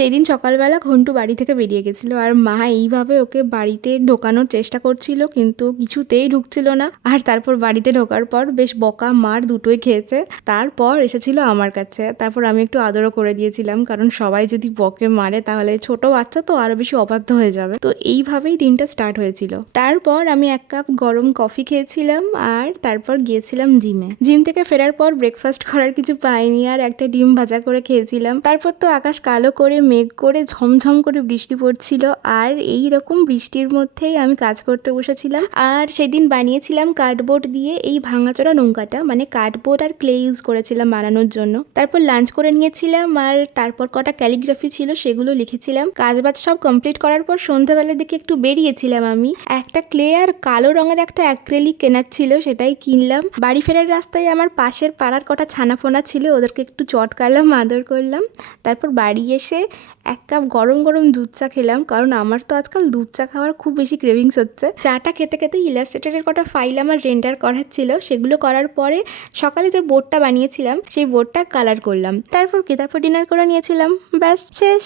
সেই দিন সকালবেলা ঘন্টু বাড়ি থেকে বেরিয়ে গেছিলো আর মা এইভাবে ওকে বাড়িতে ঢোকানোর চেষ্টা করছিল, কিন্তু কিছুতেই ঢুকছিল না। আর তারপর বাড়িতে ঢোকার পর বেশ বকা মার দুটোই খেয়েছে। তারপর এসেছিল আমার কাছে, তারপর আমি একটু আদরও করে দিয়েছিলাম, কারণ সবাই যদি বকে মারে তাহলে ছোট বাচ্চা তো আরো বেশি অবাধ্য হয়ে যাবে। তো এইভাবেই দিনটা স্টার্ট হয়েছিল। তারপর আমি 1 কাপ গরম কফি খেয়েছিলাম আর তারপর গিয়েছিলাম জিমে। জিম থেকে ফেরার পর ব্রেকফাস্ট করার কিছু পাইনি আর একটা ডিম ভাজা করে খেয়েছিলাম। তারপর তো আকাশ কালো করে মেঘ করে ঝমঝম করে বৃষ্টি পড়ছিল, আর এই রকম বৃষ্টির মধ্যেই আমি কাজ করতে বসেছিলাম। আর সেদিন বানিয়েছিলাম কার্ডবোর্ড দিয়ে এই ভাঙাচোরা নৌকাটা, মানে কার্ডবোর্ড আর ক্লে ইউজ করেছিলাম বানানোর জন্য। তারপর লাঞ্চ করে নিয়েছিলাম আর তারপর কটা ক্যালিগ্রাফি ছিল সেগুলো লিখেছিলাম। কাজবাজ সব কমপ্লিট করার পর সন্ধ্যাবেলার দিকে একটু বেরিয়েছিলাম আমি। একটা ক্লে আর কালো রঙের একটা অ্যাক্রেলিক কেনার ছিল, সেটাই কিনলাম। বাড়ি ফেরার রাস্তায় আমার পাশের পাড়ার কটা ছানাফোনা ছিল, ওদেরকে একটু চটকালাম, আদর করলাম। তারপর বাড়ি এসে 1 কাপ গরম গরম দুধ চা খেলাম, কারণ আমার তো আজকাল দুধ চা খাওয়ার খুব বেশি ক্রেভিংস হচ্ছে। চাটা খেতে খেতে ইলাস্ট্রেটরের কটা ফাইল আমার রেন্ডার করার ছিল, সেগুলো করার পরে সকালে যে বোর্ডটা বানিয়েছিলাম সেই বোর্ডটা কালার করলাম। তারপর ডিনার করে নিয়েছিলাম। ব্যাস শেষ।